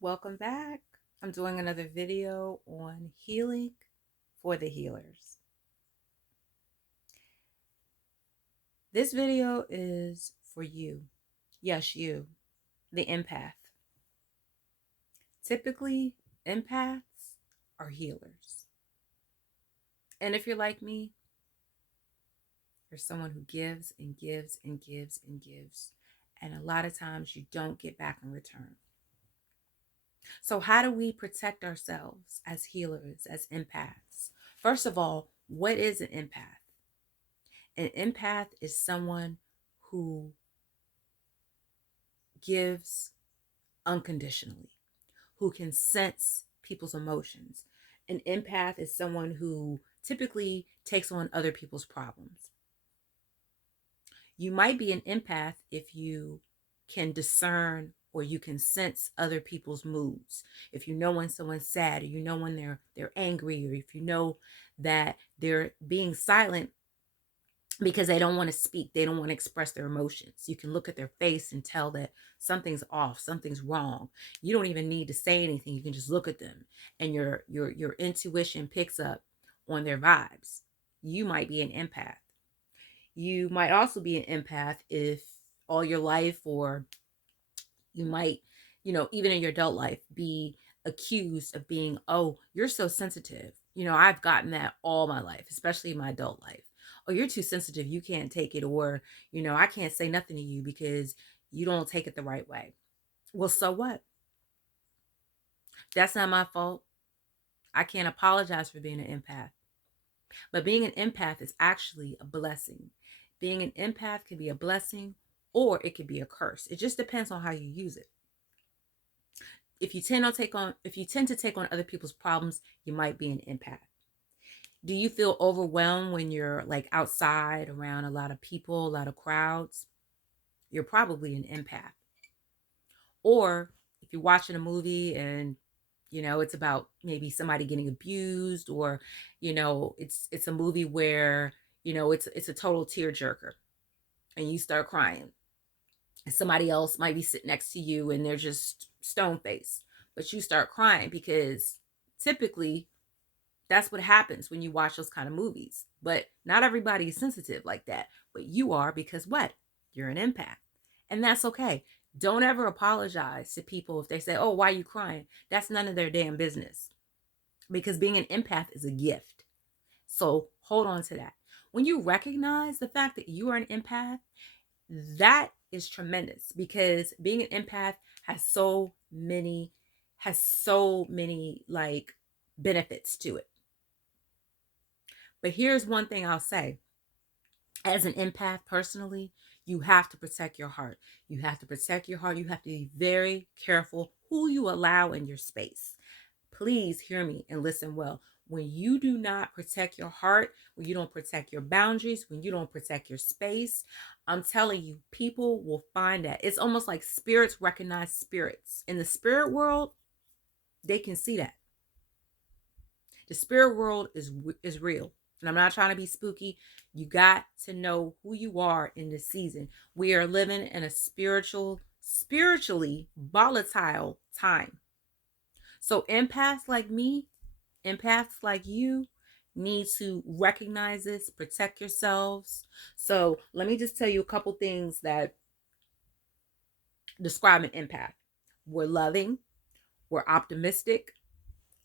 Welcome back. I'm doing another video on healing for the healers. This video is for you. Yes, you, the empath. Typically, empaths are healers. And if you're like me, you're someone who gives and gives and gives and gives. And a lot of times you don't get back in return. So, how do we protect ourselves as healers, as empaths? First of all, what is an empath? An empath is someone who gives unconditionally, who can sense people's emotions. An empath is someone who typically takes on other people's problems. You might be an empath if you can discern or you can sense other people's moods. If you know when someone's sad, or you know when they're angry, or if you know that they're being silent because they don't want to speak, they don't want to express their emotions. You can look at their face and tell that something's off, something's wrong. You don't even need to say anything. You can just look at them and your intuition picks up on their vibes. You might be an empath. You might also be an empath if all your life, or you might, even in your adult life, be accused of being, oh, you're so sensitive. I've gotten that all my life, especially in my adult life. Oh, you're too sensitive. You can't take it. Or, I can't say nothing to you because you don't take it the right way. Well, so what? That's not my fault. I can't apologize for being an empath. But being an empath is actually a blessing. Being an empath can be a blessing or it could be a curse. It just depends on how you use it. If you tend to take on other people's problems, you might be an empath. Do you feel overwhelmed when you're like outside around a lot of people, a lot of crowds? You're probably an empath. Or if you're watching a movie and it's about maybe somebody getting abused, or it's a movie where it's a total tearjerker and you start crying, and somebody else might be sitting next to you and they're just stone faced, but you start crying because typically that's what happens when you watch those kind of movies. But not everybody is sensitive like that, but you are, because what? You're an empath. And that's okay. Don't ever apologize to people if they say, oh, why are you crying? That's none of their damn business, because being an empath is a gift. So hold on to that. When you recognize the fact that you are an empath, that is tremendous, because being an empath has so many like benefits to it. But here's one thing I'll say. As an empath, personally, you have to protect your heart. You have to protect your heart. You have to be very careful who you allow in your space. Please hear me and listen well. When you do not protect your heart, when you don't protect your boundaries, when you don't protect your space, I'm telling you, people will find that. It's almost like spirits recognize spirits. In the spirit world, they can see that. The spirit world is real. And I'm not trying to be spooky. You got to know who you are in this season. We are living in a spiritually volatile time. So empaths like me, empaths like you, need to recognize this, protect yourselves. So let me just tell you a couple things that describe an empath. We're loving, we're optimistic,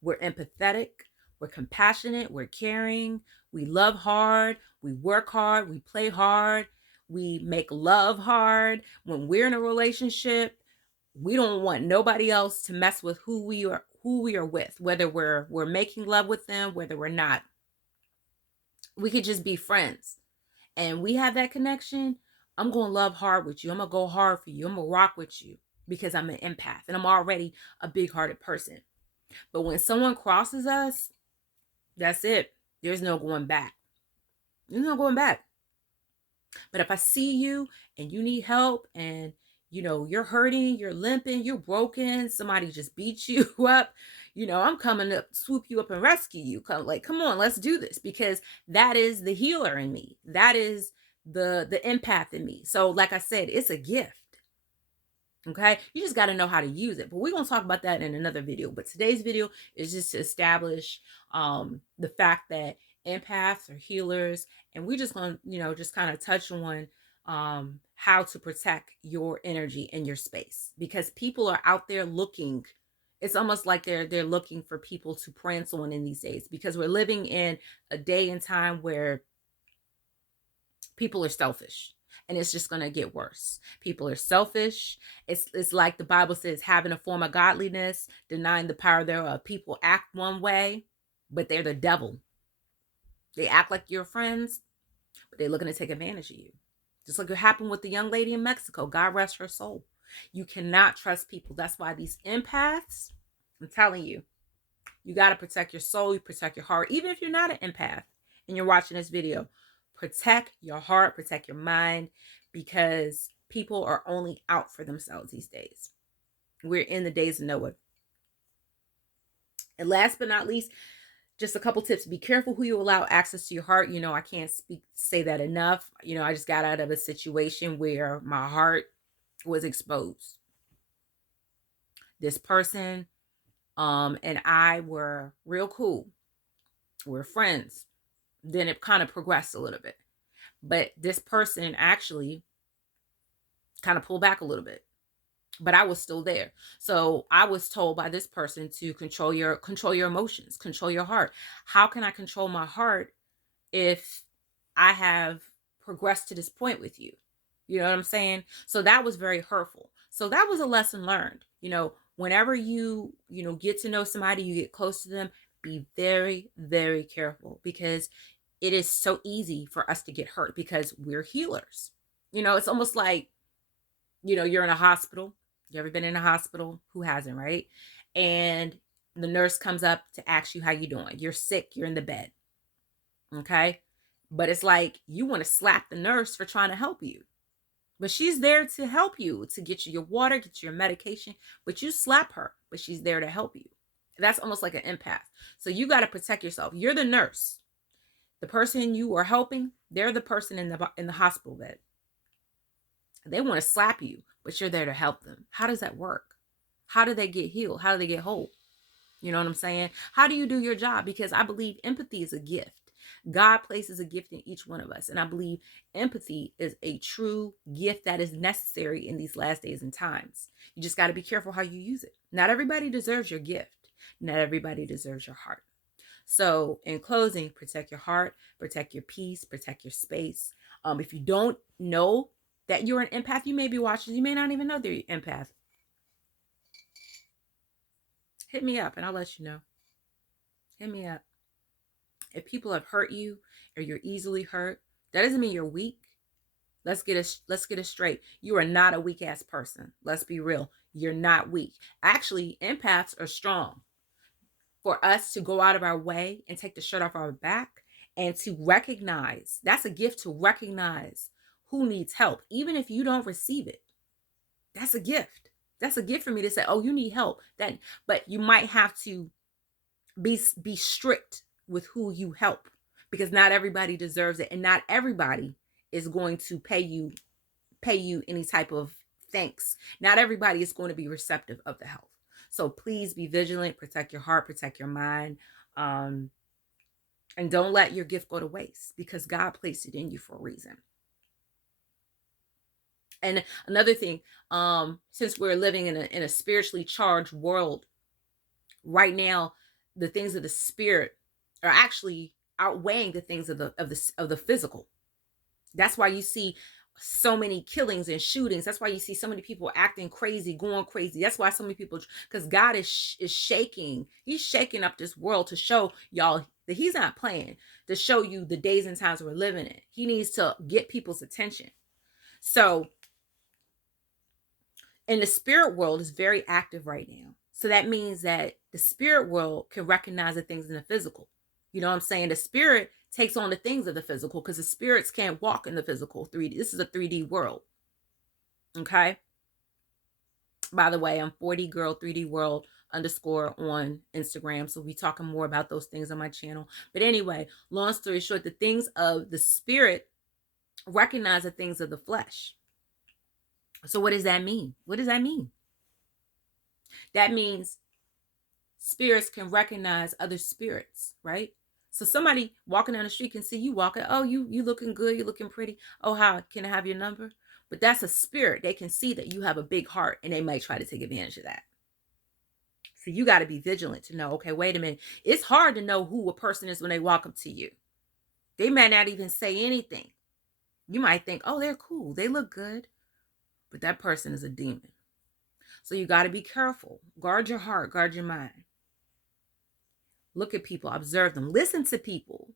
we're empathetic, we're compassionate, we're caring, we love hard, we work hard, we play hard, we make love hard. When we're in a relationship, we don't want nobody else to mess with who we are with, whether we're making love with them, whether we're not. We could just be friends. And we have that connection. I'm going to love hard with you. I'm going to go hard for you. I'm going to rock with you because I'm an empath and I'm already a big-hearted person. But when someone crosses us, that's it. There's no going back. There's no going back. But if I see you and you need help, and you're hurting, you're limping, you're broken, somebody just beat you up, I'm coming to swoop you up and rescue you. Come on, let's do this, because that is the healer in me. That is the empath in me. So like I said, it's a gift. Okay, you just got to know how to use it. But we're going to talk about that in another video. But today's video is just to establish the fact that empaths are healers, and we're just going to, just kind of touch on how to protect your energy in your space, because people are out there looking. It's almost like they're looking for people to prance on in these days, because we're living in a day and time where people are selfish, and it's just going to get worse. People are selfish. It's like the Bible says, having a form of godliness, denying the power thereof. People act one way, but they're the devil. They act like you're friends, but they're looking to take advantage of you. Just like what happened with the young lady in Mexico. God rest her soul. You cannot trust people. That's why these empaths, I'm telling you, you got to protect your soul, you protect your heart. Even if you're not an empath and you're watching this video, protect your heart, protect your mind, because people are only out for themselves these days. We're in the days of Noah. And last but not least, just a couple tips. Be careful who you allow access to your heart. I can't say that enough. I just got out of a situation where my heart was exposed. This person and I were real cool. We're friends. Then it kind of progressed a little bit. But this person actually kind of pulled back a little bit. But I was still there. So I was told by this person to control your emotions, control your heart. How can I control my heart if I have progressed to this point with you? You know what I'm saying? So that was very hurtful. So that was a lesson learned. Whenever you get to know somebody, you get close to them, be very, very careful, because it is so easy for us to get hurt because we're healers. It's almost like, you're in a hospital. You ever been in a hospital? Who hasn't, right? And the nurse comes up to ask you how you doing. You're sick. You're in the bed. Okay? But it's like you want to slap the nurse for trying to help you. But she's there to help you, to get you your water, get you your medication. But you slap her, but she's there to help you. That's almost like an empath. So you got to protect yourself. You're the nurse. The person you are helping, they're the person in the hospital bed. They want to slap you, but you're there to help them. How does that work? How do they get healed? How do they get whole? You know what I'm saying? How do you do your job? Because I believe empathy is a gift. God places a gift in each one of us. And I believe empathy is a true gift that is necessary in these last days and times. You just got to be careful how you use it. Not everybody deserves your gift. Not everybody deserves your heart. So in closing, protect your heart, protect your peace, protect your space. If you don't know that you're an empath, you may be watching, you may not even know they're an empath. Hit me up and I'll let you know. Hit me up. If people have hurt you or you're easily hurt, that doesn't mean you're weak. Let's get it straight. You are not a weak ass person. Let's be real. You're not weak. Actually, empaths are strong. For us to go out of our way and take the shirt off our back and to recognize, that's a gift, to recognize who needs help, even if you don't receive it. That's a gift. That's a gift for me to say, oh, you need help. But you might have to be strict with who you help, because not everybody deserves it, and not everybody is going to pay you any type of thanks. Not everybody is going to be receptive of the help. So please be vigilant, protect your heart, protect your mind, and don't let your gift go to waste, because God placed it in you for a reason. And another thing, since we're living in a spiritually charged world right now, the things of the spirit are actually outweighing the things of the physical. That's why you see so many killings and shootings. That's why you see so many people acting crazy, going crazy. That's why so many people, because God is shaking. He's shaking up this world to show y'all that he's not playing, to show you the days and times we're living in. He needs to get people's attention. So, and the spirit world is very active right now. So that means that the spirit world can recognize the things in the physical. You know what I'm saying? The spirit takes on the things of the physical, because the spirits can't walk in the physical 3D. This is a 3D world. Okay. By the way, I'm 40 girl 3D world _ on Instagram. So we'll be talking more about those things on my channel. But anyway, long story short, the things of the spirit recognize the things of the flesh. So what does that mean? What does that mean? That means spirits can recognize other spirits, right? So somebody walking down the street can see you walking. Oh, you looking good, you looking pretty. Oh, how can I have your number? But that's a spirit. They can see that you have a big heart and they might try to take advantage of that. So you got to be vigilant to know, okay, wait a minute. It's hard to know who a person is when they walk up to you. They might not even say anything. You might think, oh, they're cool. They look good. But that person is a demon. So you got to be careful. Guard your heart, guard your mind. Look at people, observe them, listen to people.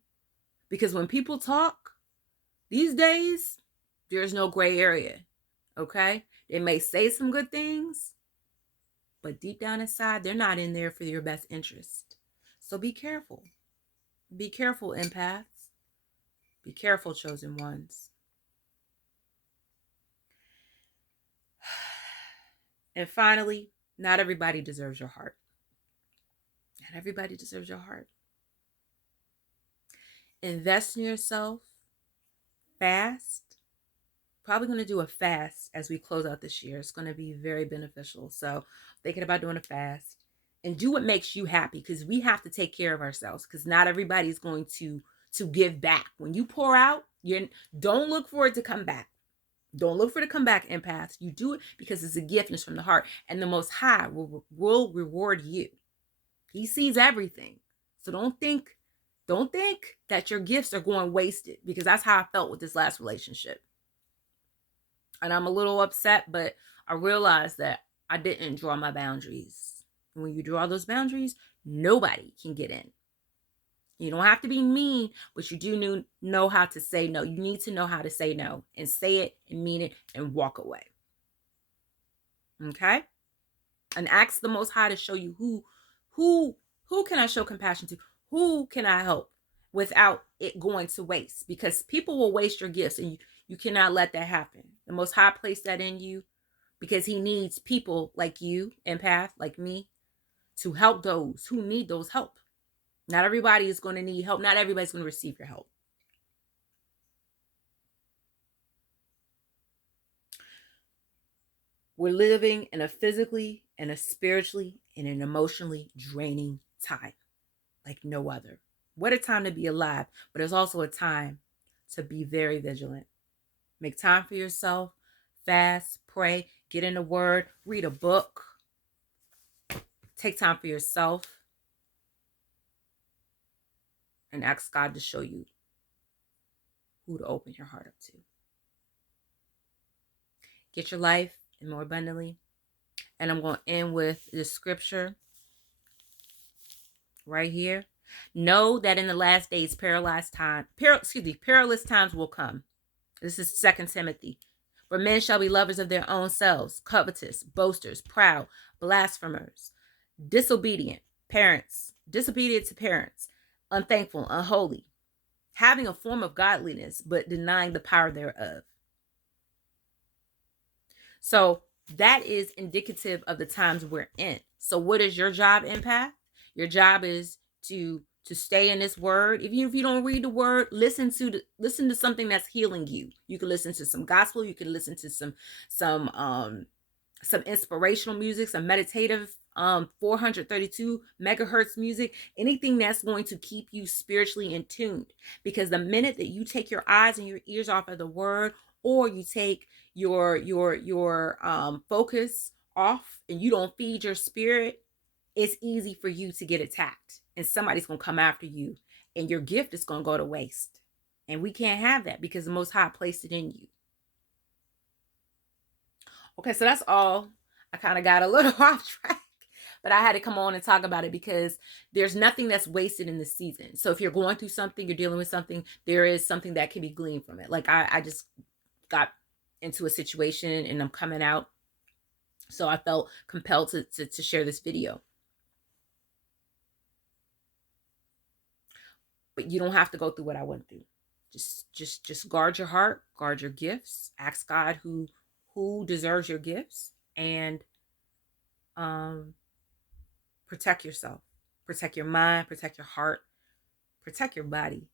Because when people talk these days, there's no gray area. Okay? They may say some good things, but deep down inside, they're not in there for your best interest. So be careful. Be careful, empaths. Be careful, chosen ones. And finally, not everybody deserves your heart. Not everybody deserves your heart. Invest in yourself fast. Probably going to do a fast as we close out this year. It's going to be very beneficial. So thinking about doing a fast and do what makes you happy, because we have to take care of ourselves, because not everybody's going to give back. When you pour out, you don't look for it to come back. Don't look for it to come back, empaths. You do it because it's a gift and it's from the heart, and the Most High will reward you. He sees everything. So don't think that your gifts are going wasted, because that's how I felt with this last relationship. And I'm a little upset, but I realized that I didn't draw my boundaries. And when you draw those boundaries, nobody can get in. You don't have to be mean, but you do know how to say no. You need to know how to say no and say it and mean it and walk away. Okay? And ask the Most High to show you who can I show compassion to? Who can I help without it going to waste? Because people will waste your gifts, and you cannot let that happen. The Most High placed that in you because he needs people like you, empath, like me, to help those who need those help. Not everybody is going to need help. Not everybody's going to receive your help. We're living in a physically and a spiritually and an emotionally draining time like no other. What a time to be alive, but it's also a time to be very vigilant. Make time for yourself, fast, pray, get in the word, read a book, take time for yourself, and ask God to show you who to open your heart up to. Get your life and more abundantly. And I'm going to end with this scripture right here. Know that in the last days, perilous times will come. This is 2 Timothy. For men shall be lovers of their own selves, covetous, boasters, proud, blasphemers, disobedient to parents, unthankful, unholy, having a form of godliness, but denying the power thereof. So that is indicative of the times we're in. So what is your job, empath? Your job is to stay in this word. Even if you don't read the word, listen to something that's healing you. You can listen to some gospel. You can listen to some inspirational music, some meditative 432 megahertz music, anything that's going to keep you spiritually in tune. Because the minute that you take your eyes and your ears off of the word, or you take your focus off and you don't feed your spirit, it's easy for you to get attacked, and somebody's going to come after you, and your gift is going to go to waste. And we can't have that, because the Most High placed it in you. Okay, so that's all. I kind of got a little off track, but I had to come on and talk about it, because there's nothing that's wasted in this season. So if you're going through something, you're dealing with something, there is something that can be gleaned from it. Like I just got into a situation and I'm coming out, so I felt compelled to share this video. But you don't have to go through what I went through. Just guard your heart, guard your gifts, ask God who deserves your gifts, and protect yourself, protect your mind, protect your heart, protect your body,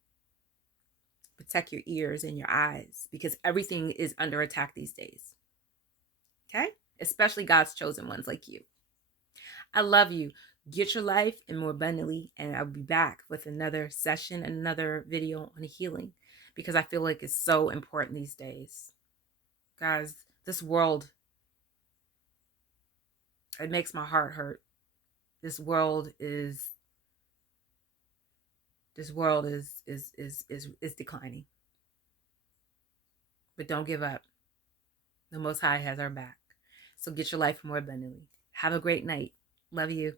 protect your ears and your eyes, because everything is under attack these days. especially God's chosen ones like you. I love you. Get your life and more abundantly. And I'll be back with another session, another video on healing, because I feel like it's so important these days. Guys, this world, it makes my heart hurt. This world is declining. But don't give up. The Most High has our back. So get your life more abundantly. Have a great night. Love you.